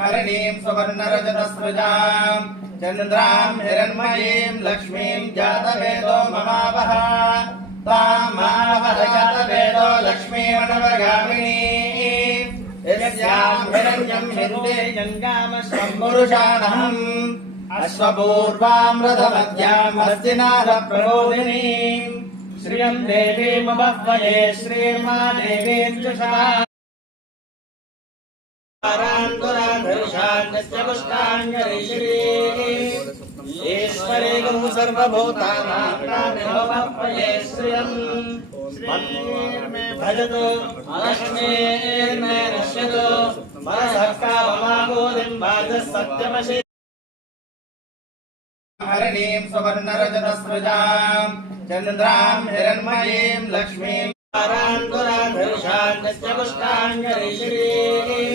हरिणीम् सुवर्णरजतस्मृजाम्, चन्द्राम् हिरण्मयीम्, लक्ष्मीम् जातवेदो ममावह तामावह जातवेदो लक्ष्मीमणवगामिनी यस्याम् हिरण्यम् हिन्दे गङ्गामश्वम् पुरुषाणहम् अश्वपूर्वाम् रथमध्याम् हस्तिनाथ प्रबोधिनीम् श्रियम् देवीमबह्वये श्रीर्मा देवीर्जुषा धनुषान्यस्य पुष्टाङ्गरीश्वरी ईश्वरे गौ सर्वभूतानां श्रियम् भजतु लक्ष्मीर्मे नश्यतु मनसः काममागोदिम् वाचः सत्यमशि हरिणीम् सुवर्णरजतस्मृजाम् चन्द्राम् हिरण्मयीम् लक्ष्मीम् धनुषान्यस्य पुष्टाङ्गरीश्वरी